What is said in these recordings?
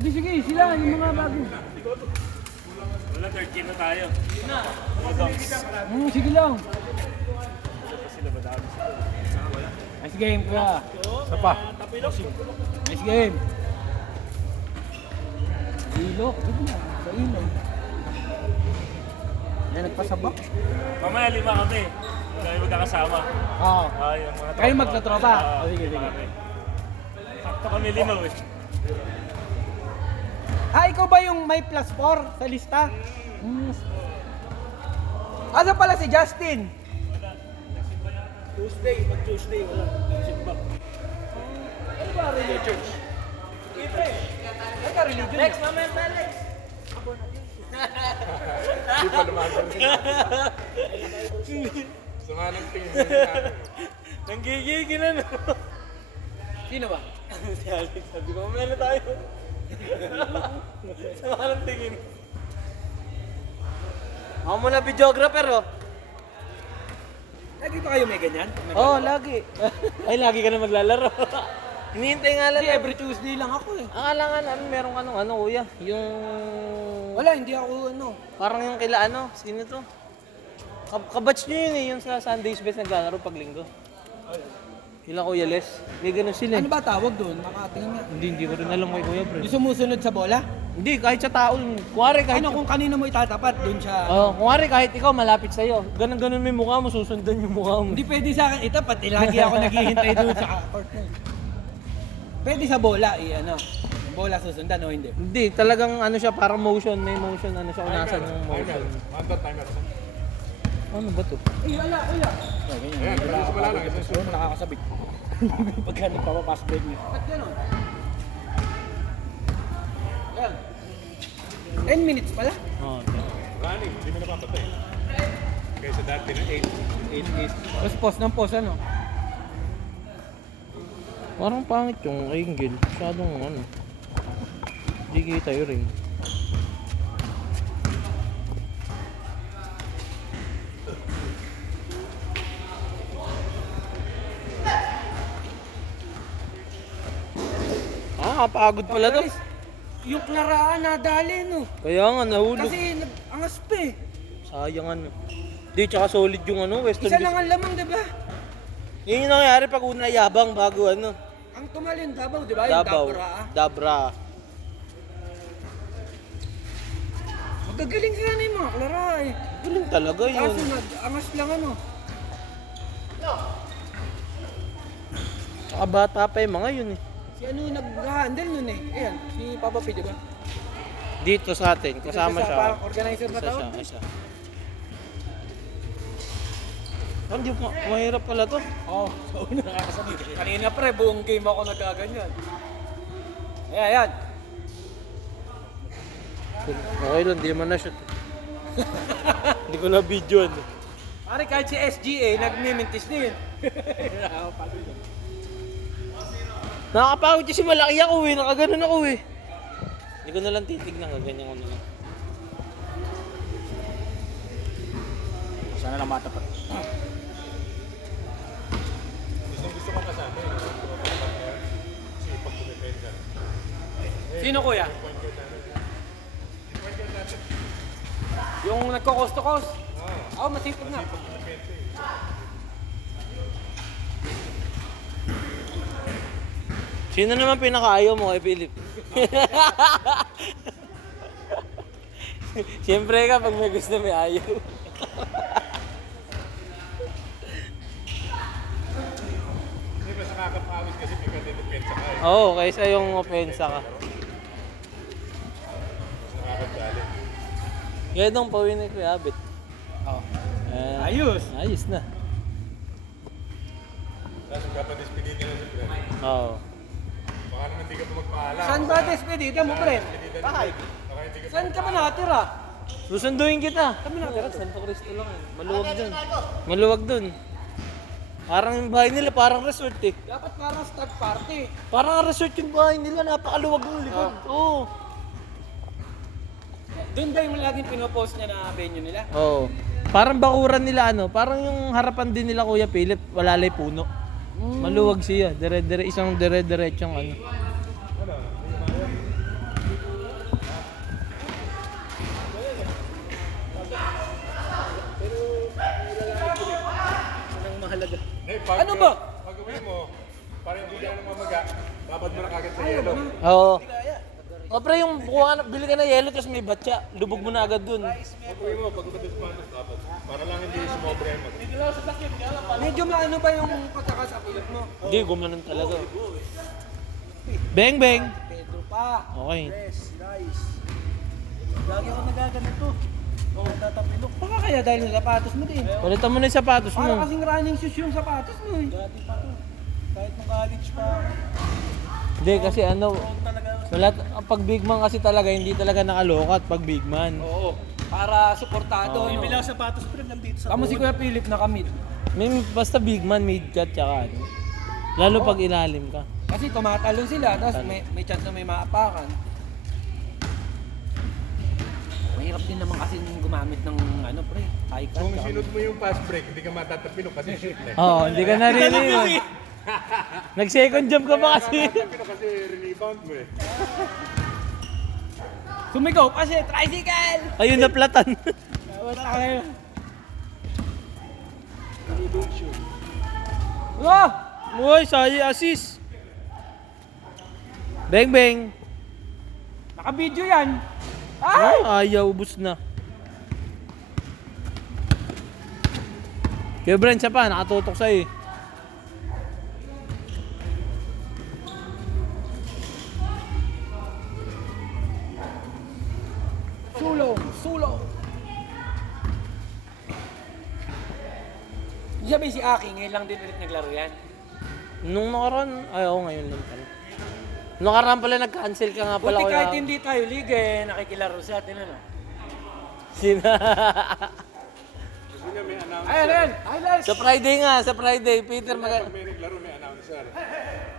Hindi, sige, sila, yung mga bago. Wala, 13 na tayo. Sige lang. Sila ba dami sila? Nice game, kuya. Isa pa. Nice game. Ilok, sige na. Sa ilok. Yan, nagpasabak. Mamaya 5 kami. Kami magkakasama. Oo. Yung mga Kayo magtatropa? Sige, sige. Sakto kami 5 eh. Ikaw ba yung may plus 4 sa lista? Asa pala si Justin? Tuesday, pag-Tuesday, wala. Simba. Ano ba religion? Libre. Ano ka religion? Lex, mamaya na Lex. Di pa lumagal. Sumanang tingin mo sa akin. Nanggigigil na no? Sino ba? Si Alex, sabi ko, mamaya na tayo. Sama ng tingin. Ako muna videographer, oh. Lagi ba kayo may ganyan? Oo, lagi. Ay, lagi ka na maglalaro. Hinihintay nga lang. Hindi, every Tuesday lang ako eh. Ang alangan, meron ka nung ano, kuya? Yung... Wala, hindi ako ano. Parang yung kila ano, sino to? Kabatch nyo yun eh, yung sa Sunday's Best naglalaro pag linggo. Kila Kuya Les. May ganun sila eh. Ano ba tawag doon? Makatingin nga. Hindi ko rin alam kay Kuya, bro. Yung sumusunod sa bola? Hindi, kahit sa tao. Kuwari kahit... Ano kung kanino mo itatapat doon siya? kuwari kahit ikaw malapit sa'yo. Ganun-ganun may mukha mo, susundan yung mukha mo. Hindi pwede sa akin itapat. Lagi ako naghihintay doon sa court na yun. Pwede sa bola, ano? Yung bola susundan o hindi? Hindi, talagang ano siya, parang motion. May motion, ano siya, unasan yung motion. Manda timer. Ano ba to? Wala, wala. Ayan, isa pala lang. Isa Siguro nakakasabit. Pagka nagpapapass break niya. Ba't gano'n? Yan. 10 minutes pala? Oh, running, hindi mo napapatay. Kaysa dati na 8. Tapos pause ng pause, ano? parang pangit yung angle. Masyadong ano. Hindi kita yun rin. Kapagod pala to. Yung Claraan nadali, no? Kaya nga, nahulog. Kasi angas pa eh. Sayang ano. Di, tsaka solid yung ano, Western Isa lang ang lamang, di ba? Yun yung nangyari pag una yabang bago ano. Ang tumalin Davao, di ba? Yung Davao. Dabra. Magagaling sila na yung mga Clara eh. Galing talaga yun. Kaso angas lang ano. Tsaka bata pa yung mga yun eh. Si ano yung nag-handle nun eh. Ayan, si Papa P, di ba? Dito sa atin, kasama Isa siya. Parang organizer ba Isa tawag? siya, isa. Hindi po, mahirap pala to. Oo, sa una nakakasabi. Kanina pre, buong game ako nagaganyan. Ayan, ayan. Okay lang, di man na-shoot. Hindi ko na video ano. Pare, kahit si SGA, nagmimintis din. Nakakapagod kasi malaki ako eh, nakaganon ako eh. Hindi ko na lang titignan, gaganyan ko na lang. Sana lang matapat. Gusto ko kasama yun. Sipag ko defender. Sino kuya? Yung nagko-cost-to-cost? Oo, masipag na. Sino naman pinakaayaw mo kay Philip? Siyempre ka, pag may gusto may ayaw. Hindi ba nakakapawis kasi may katidepensa ka eh. Oo, kaysa yung opensa ka. Nakakadali. Kaya nung pawin ni Kuya Abit. Oo. Ayos! Ayos na. Tapos magpapadispedin ka na sa friend. Oo. Baka naman hindi ka pa magpaalam. Saan ba despedida mo, pre? Bahay. Baka hindi ka pa Saan ka ba nakatira? Susunduin kita. Kami nakatira. Santo Cristo lang eh. Maluwag dun. Maluwag dun. Parang yung bahay nila, parang resort eh. Dapat parang stag party. Parang resort yung bahay nila, napakaluwag ng likod. Oo. Doon ba yung laging pinopost niya na venue nila? Oo. Parang bakuran nila ano, parang yung harapan din nila Kuya Philip, walalay puno. Maluwag siya, dire-dire isang dire-diretsong ano. Ano ba? Pag uwi mo, parang hindi ka na mamaga, babad mo na kagad sa yelo. Oo. O pre, yung bili ka na yelo tapos may batya, lubog mo na agad dun. Pag uwi mo, pag umatis patas, dapat. Para lang hindi sumobra yung mag. Medyo maano ba yung pagkakasapilot mo? Hindi, gumanon talaga. Beng, beng. Pedro pa. Okay. Nice. Lagi ako nagaganito. Oo, tatapilok. Baka kaya dahil sa sapatos mo din. Palitan mo na yung sapatos Para mo. kasing running shoes yung sapatos mo eh. Dati pa to. Kahit nung college pa. Hindi, kasi ano, wala, pag big man kasi talaga, hindi talaga nakalokat pag big man. Oo. Para suportado. Oo. No? Bilang sapatos pa rin nandito sa Kamo si Kuya Philip nakamit. May, basta big man, mid cut, tsaka ano. Lalo pag ilalim ka. Kasi tumatalo sila, tapos may chance na may maapakan. Mahirap din naman kasi gumamit ng ano pre, high cut. Kung sinod mo yung fast break, hindi ka matatapilok kasi shoot na. Oo, hindi ka naririnig. Nag-second jump ka ba kasi? Matatapilok kasi rebound mo eh. Sumigaw kasi, tricycle! Ayun na platan. Wala! Uy, sayi assist. Beng, beng. Naka-video yan! Ay! Ayaw, ubus na. Kaya Brent, siya pa, nakatutok sa'yo eh. Sulong! Sulong! Hindi sabi si Aki, ngayon lang din ulit naglaro yan. Nung nakaraan, ayaw, ngayon lang pala. Nung nakaraan pala nag-cancel ka nga pala. Buti kuya. kahit hindi tayo liga eh, nakikilaro sa atin ano. Sina? Gusto niya may announcer. Ayan, ayan! Highlights! Sa Friday nga, sa Friday. Peter, Pag may naglaro, may announcer.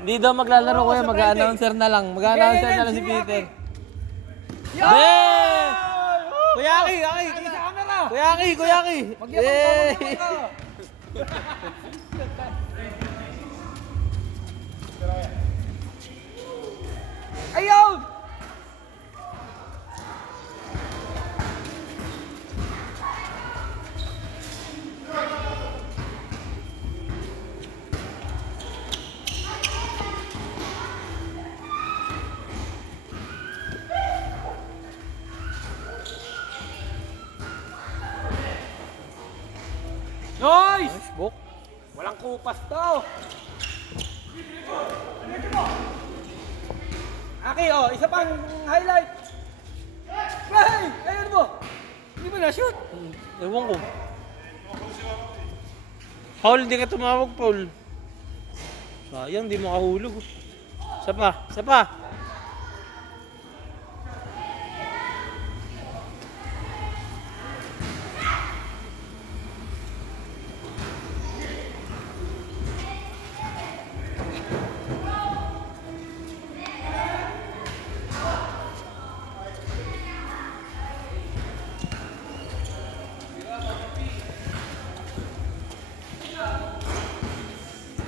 hindi daw maglalaro Oo, kuya, sa mag-announcer na lang. Mag-announcer Yan, na lang si si Peter. Yo! Beng! Kuya Aki, Aki! Sa camera! Kuya Aki, Kuya Aki! Magyabang ka, magyabang ka! Ayaw! Nice! Book? Walang kupas to. Aki, oh, isa pang highlight. Hey! Ayun mo! Hindi ba na-shoot? Ewan ko. Paul, hindi ka tumawag, Paul. Sayang, di makahulog. Isa pa, isa pa.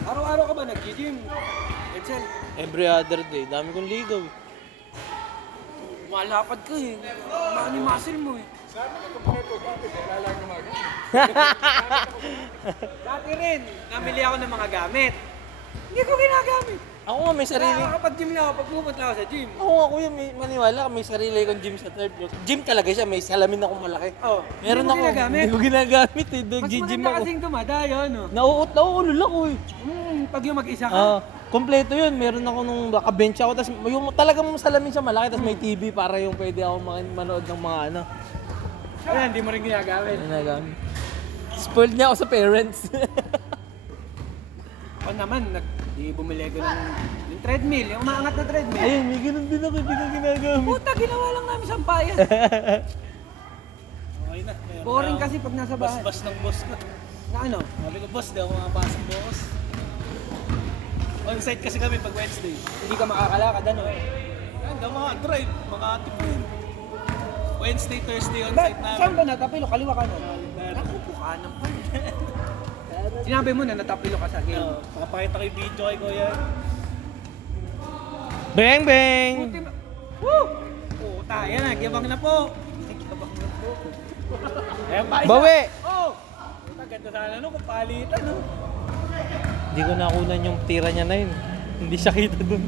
Araw-araw ka ba nag-gym? Edsel, Every other day, dami kong ligaw. malapad ka eh. Maani muscle mo eh. Sabi ko, kung may pagkakit, wala lang gumagano. Dati rin, namili ako ng mga gamit. Hindi ko ginagamit. Ako nga may sarili. Nakakapag-gym lang ako pag pupunta ako sa gym. Ako nga kuya, may maniwala ka, may sarili kong gym sa third floor. Gym talaga siya, may salamin akong malaki. Oh, Meron hindi mo ako, ginagamit. hindi ko ginagamit eh, Mas nag-gym maganda ako. kasing dumadayo, no? Nauulol ako eh. Pag yung mag-isa ka. Kompleto yun, meron ako nung naka-bench ako, tapos yung talagang salamin siya malaki, tapos may TV para yung pwede ako manood ng mga ano. Ayan, hindi mo rin ginagamit. Ginagamit. Spoiled niya ako sa parents. Ako naman, di bumili ko ng yung treadmill, yung umaangat na treadmill. Ayun, may ganun din ako, hindi ko ginagamit. Puta, ginawa lang namin sampayan. Okay na. Boring kasi pag nasa bahay. Bas ng boss ko. Na ano? Sabi ko, boss, di ako makapasok boss. On-site kasi kami pag Wednesday. Hindi ka makakalakad, ano? Hindi ako makadrive, makatipin. Wednesday, Thursday on-site namin. Saan ba natapilo? Kaliwa ka na. Nakupo ka ng pa. Sinabi mo na natapilo ka sa game. Papakita ko yung video kay Kuya. Bang, bang! Puti ba? Woo! Puta, yan na, gabang na po. Gabang na po. Ayan pa isa. Bawi! Oh! Puta, ganda sana no, kung palitan no. Hindi ko nakunan yung tira niya na yun. Hindi siya kita dun.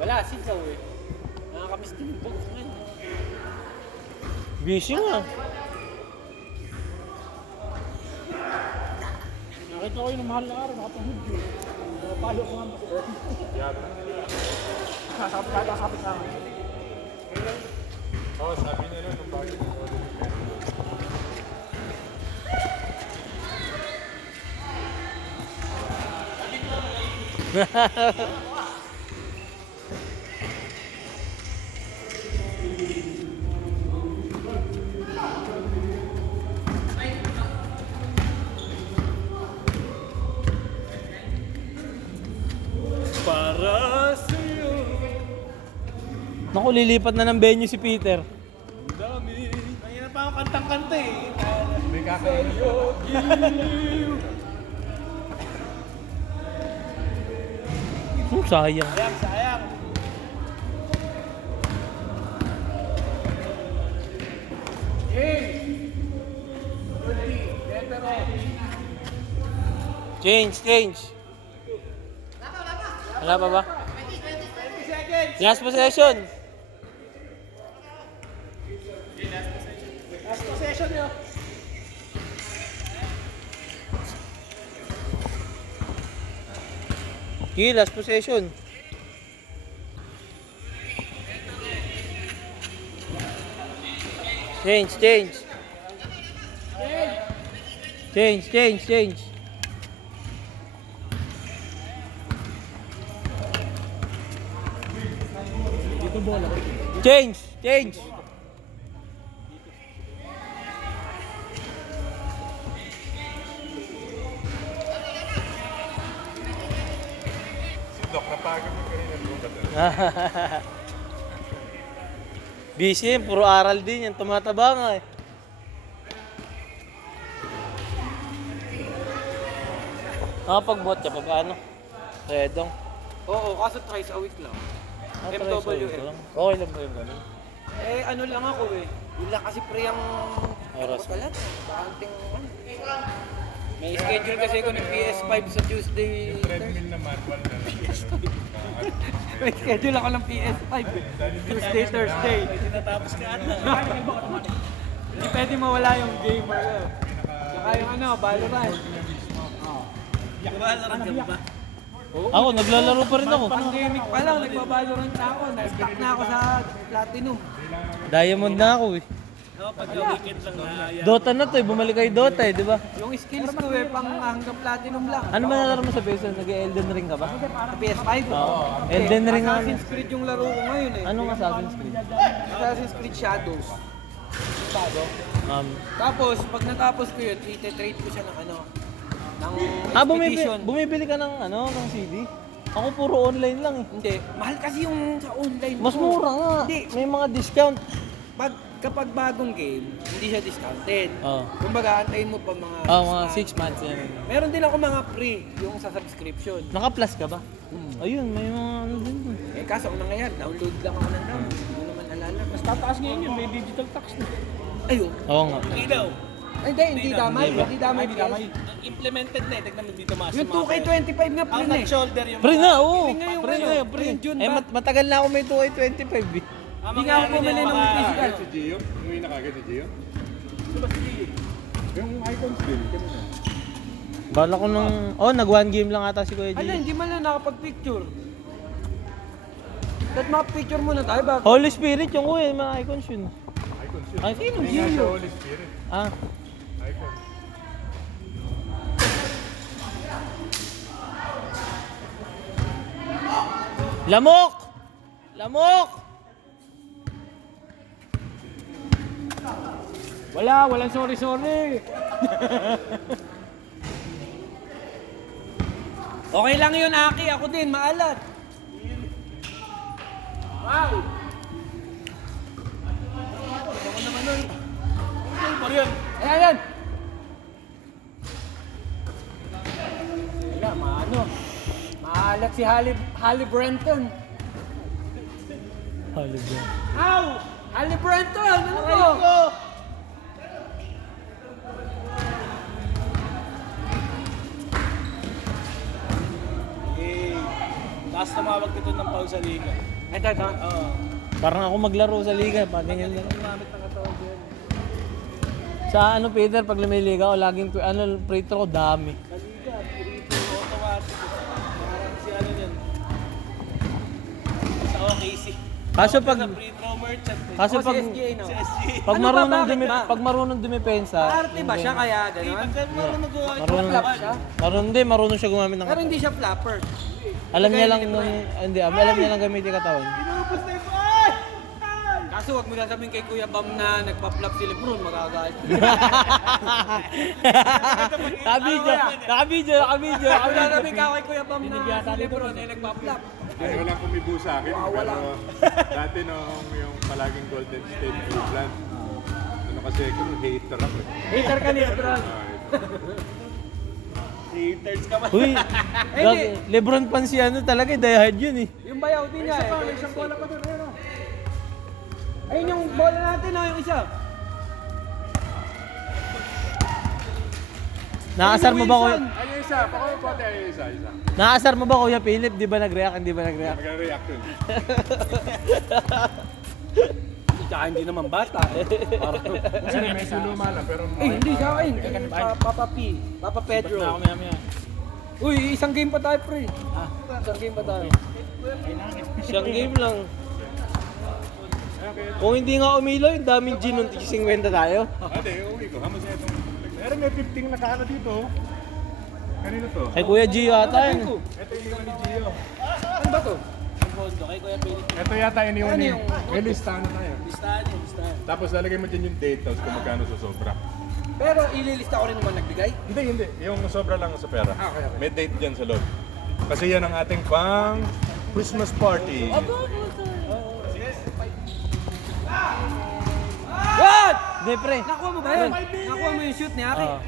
Wala, sigaw eh. Nakakamiss din yung box ngayon. Busy nga. Nakita ko yung mahal na araw, nakapahid yun. Palo ko nga ba? Sabi sa akin. Oo, sabi nila nung bago yung order ni Pedro. Para sa'yo, Naku, lilipat na ng venue si Peter. ang dami. Kanina pa ako kantang-kanta eh. May kakainin. Sayang. Sayang, sayang. Change. Wala pa ba? Last possession. Last possession nyo. Okay, last possession. Change. Change. Si Doc, napagod yung kanina doon ba talaga? Busy yan, puro aral din yan. Tumataba nga eh. Nakapag-bot ka pa ba ano? Redong. Oo, kaso twice a week lang. MWF. Okay lang ba yung ganun? Eh, ano lang ako eh. Yun lang kasi pre ang Oras. kalat. Bakanting ano. May schedule kasi ako ng PS5 sa Tuesday. Treadmill na manual na lang. May schedule ako ng PS5 eh. Tuesday, Thursday. Tinatapos ka ata. Hindi pwede mawala yung gamer ko. Saka yung ano, Valorant. Valorant ka ba? Ako, naglalaro pa rin ako. Pandemic pa lang, nagpa-Valorant na ako. Na-stuck na ako sa Platinum. Diamond na ako eh. Ako pagka-weekend lang na yan. Dota na to eh, bumalik kay Dota eh, di ba? Yung skills ko eh, pang hanggang Platinum lang. Ano ba nalaro mo sa PS? Nag-Elden Ring ka ba? Sa PS5? Oo. Elden Ring ako. Assassin's Creed yung laro ko ngayon eh. Anong Assassin's Creed? Assassin's Creed Shadows. Tapos, pag natapos ko yun, ite-trade ko siya ng ano, ng expedition. Bumibili ka ng ano, ng CD? Ako puro online lang eh. Hindi, mahal kasi yung sa online. Mas ko. mura nga. Hindi, May mga discount. kapag bagong game, hindi siya discounted. Oo. Kumbaga, antayin mo pa mga Mga 6 6 months yan. Meron din ako mga free, yung sa subscription. Naka-plus ka ba? Ayun, may mga ano din. Eh, kaso una nga yan, download lang ako ng download. Hindi ko naman alala. Mas tataas ngayon yun, may digital tax na. Ayun. Oo nga. Hindi daw. Ay, hindi damay. Hindi damay. Ang implemented na eh, tignan mo dito maas. Yung 2K25 nga Ang free na eh. shoulder yung... Pre na, oo. Pre nga yung Pre ano, na yun, pre. pre yung June Eh, ba? matagal na ako may 2K25 eh. Hindi nga ako bumili ng physical. Si Gio? Umuwi na kagad ni Gio? Yung icons din, kanina. Bala ko nung... Oh, nag-one game lang ata si Kuya G. Ala, hindi man lang nakapag-picture. Dapat maka-picture muna tayo bago. Holy Spirit yung kuya, yung mga icons yun. Icons yun. Ay, Sino Hindi nga siya Gio? Holy Spirit. Ah, Icons. lamok! Lamok! Walang sorry. Okay lang yun, Aki. Ako din, maalat. Wow! Ako naman nun. Ano pa rin? Ayan! Wala, maano. Maalat si Halle Brenton. Haliburton. Ow! Ali Brenton! Ano mo? Eh, taas na mawag nito ng Paul sa liga. Ito. Oo. Parang ako maglaro sa liga, pag ganyan lang. Gumamit ng katawan dyan. Sa ano Peter, pag lumiliga ako, laging free throw ko dami. Sa liga, purito, automatic. Parang si ano yan. Sa OKC. Kaso pag Sa free throw merchant. eh. kaso pag Si SGA, no? Si SG. pag Ano ba, marunong bakit ba? pag marunong dumepensa. Arte ba siya kaya gano'n? Marunong siya? Marunong siya gumamit ng Pero hindi siya flapper. alam niya lang alam niya lang gamitin yung katawan. Pinupos na yung ay! Kaso wag mo sasabihin kay Kuya Bam na nagpa-flap si Lebron, magagalit. Naka-video. Ako sasabihin ka kay Kuya Bam na si Lebron ay nagpa-flap. Walang kumibo sa akin. Pero dati nung yung palaging Golden State Cleveland, ano kasi ako, hater ako. Hater ka ni Lebron. Haters ka man. Uy, Lebron pan si ano talaga, diehard yun eh. Yung bayaw din niya eh. May isang bola pa doon. Ayun o. Ayun yung bola natin, yung isa. Naasar mo ba kuya? Ay, yung isa. Pakoy-pote ay isa. Naasar mo ba Kuya Philip? Di ba nag-react? Hindi ba nag-react? Nag-react yun. Tsaka hindi naman bata. Kasi may suluma lang, pero Hindi sa akin. Papa P. Papa Pedro. Uy, isang game pa tayo, pre. Isang game pa tayo. Siyang game lang. Kung hindi nga umilaw, yung daming gin nung 50 tayo. Ate, uwi ko. Hamos na itong... Pero may 15 na kaano dito. Kanino to? Kay Kuya Gio ata yun. Ito iniwan ni Gio. Ano ba to? Ang bondo kay Kuya Philip. Ito yata iniwan Ano ni... yung- May listahan na tayo. Listahan yun, listahan. Tapos lalagay mo dyan yung date tapos kung magkano sa sobra. Pero ililista ko rin naman nagbigay. Hindi. Yung sobra lang sa pera. Okay. May date dyan sa loob. Kasi yan ang ating pang Christmas party. What? Hindi, pre. Nakuha mo ba yun? Nakuha mo yung shoot ni Aki? Oo.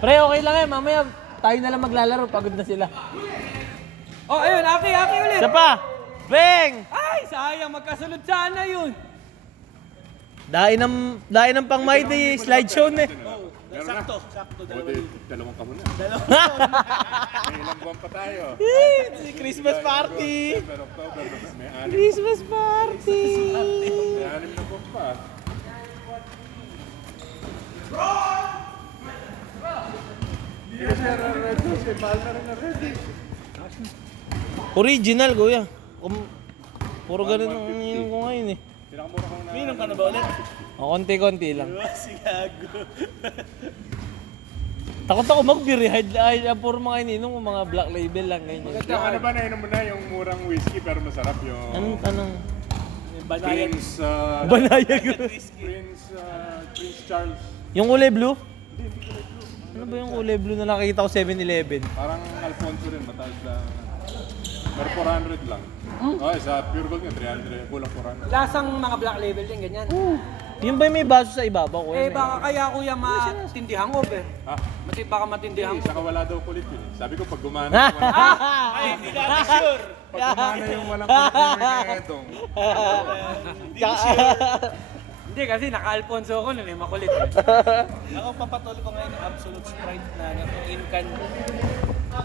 Pre, okay lang eh. Mamaya tayo na lang maglalaro. Pagod na sila. Oh, ayun, Aki ulit. Isa pa! Bang! Ay, sayang, magkasunod sana yun. Dain ng pang My Day slideshow na eh. Sakto. Buti, dalawang ka muna. May ilang buwan pa tayo. Christmas party! October, may anim. Christmas party! May anim na buwan pa. Original, kuya. Puro ganun ang ininom ko ngayon eh. Pinakamura ko na. Minum ka na ba ulit? O, konti-konti lang. Si Gago. Takot ako mag-beer eh. Puro mga ininom ko, mga black label lang. Ganyan. Yung ano ba nainom mo na yung murang whiskey pero masarap yung Anong? Banayan. Prince Banayag. Prince Charles. Yung kulay blue? Ano ba yung kulay blue na nakikita ko 7-Eleven? Parang Alfonso rin, mataas lang. Pero 400 lang. Oh, sa Pure Gold nga 300, kulang 400. Lasang mga black label din, ganyan. Yung ba yung may baso sa ibabaw ko? Eh, baka kaya kuya matindihang over. Ah, Baka matindihang hindi, saka wala daw kulit yun. Sabi ko pag gumana, Ay, hindi natin sure. pag gumana yung walang kulit yung etong. Hindi kasi naka-Alfonso ako nun eh, makulit. Ako papatulog ko ngayon ng Absolute Sprite na in can.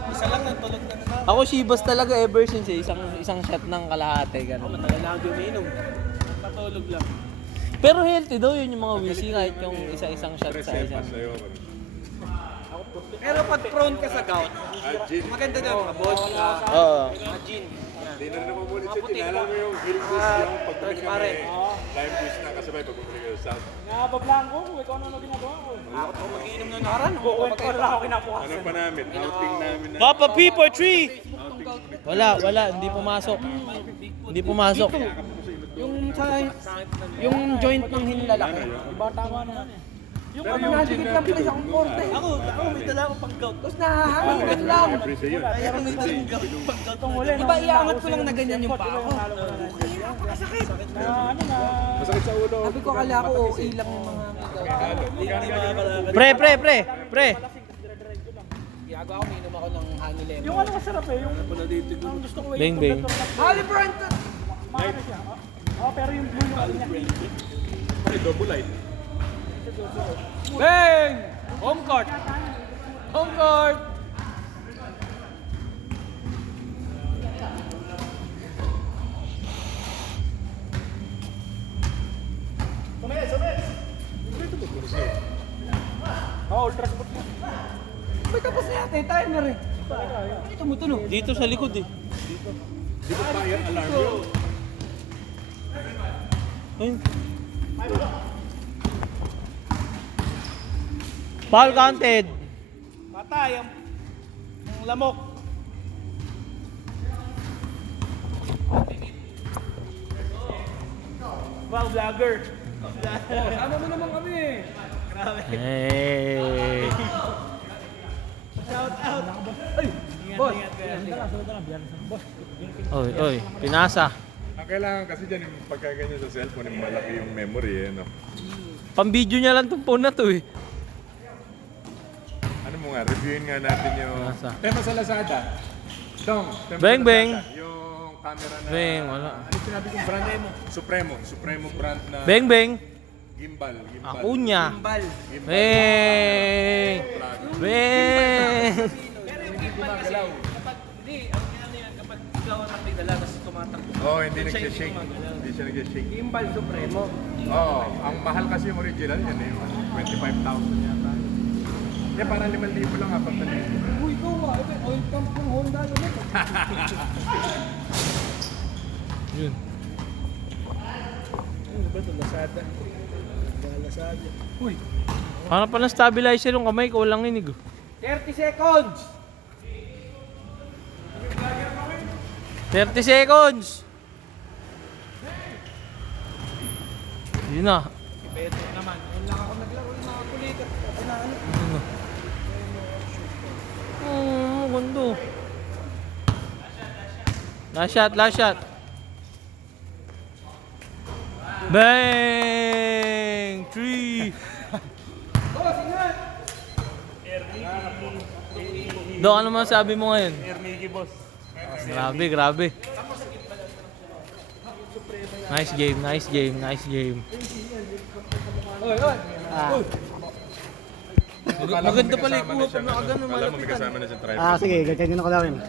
Isa lang natulog na na. Ako Shibas talaga ever since eh. Isang shot ng kalahati. Ganun. Matagal lang ako umiinom. Patulog lang. Pero healthy daw yun yung mga whiskey kahit yung isa-isang shot sa Resepa isang. sa'yo. Pero pag prone ka sa gout, Gin. maganda daw mga vodka, Oo. mga gin. Hindi na naman muli sa Maputi gin. Alam lang. mo yung green juice, yung pag bumili kami, transparent. lime juice na kasabay pag bumili kayo sa Ako mag-iinom na naran. Wala ako kinakuha. ano pa namin, outing namin na. Papa P for 3! Wala, hindi pumasok. Hindi pumasok. Yung joint ng hinlalaki. Yung ano nadikit lang pala sa akong korte. Ako may dala akong pang gout. Tapos nahahangin lang. Siyempre sa'yo. Ako may dala akong gout. Pang gout. Diba iangat ko lang na ganyan yung paa ko. Masakit sa ulo. Sabi ko akala ko okay lang yung mga Pre. ginagawa ko, minum ako ng honey lemon. Ano pa na dito? Ang gusto ko Bang bang. Holly Brandon! Ay, double light. Bang! Home court! Home court! May tapos na yata eh, tayo na rin. Ay, tumutunog. Dito sa likod eh. Di ba fire alarm yun? Ayun. Foul counted. Patay ang lamok. Wow, vlogger. Sama mo naman kami eh. Hey. Shout out. Boss! Oy, oy, pinasa. Ang kailangan kasi dyan yung pagkaganyan sa cellphone, yung malaki yung memory eh, no? Pang-video niya lang tong phone na to eh. Ano mo nga, reviewin nga natin yung... Nasa? Tema sa Lazada. Dong, tema Bang, sa bang. Lazada. Yung camera na... Bang, wala. Ano sinabi kong brand? Supremo brand na... Beng, beng. Gimbal. Ako niya. Gimbal. Gimbal. Beng. Beng. Hindi gumagalaw. Hindi, ang ano yan, kapag ikaw ang may dala, tapos tumatakbo. Oh, hindi nagsishake. Hindi siya nagsishake. Gimbal Supremo. Oh, ang mahal kasi yung original yan eh. 25,000 yata. Yeah, parang 5,000 lang apat na libo. Uy, ikaw nga. Oil pump ng Honda naman. Yun. Ano ba ito? Lazada. Lazada. Uy, Parang pa ng stabilizer yung kamay ko, walang inig. 30 seconds! 30 seconds! Yun na. Beto naman. Wala ako naglaro ng mga kulikat. Ano? Gundo. Last shot, last shot. Bang! 3! Boss, ingat! Do, ano masabi mo ngayon? Ernigi, boss. Grabe, grabe. Nice game, nice game, nice game. Oy, oy! Maganda pala ikuha pag nakagano Alam mo may kasama na sa tripod. Sige, ganyan ko lang.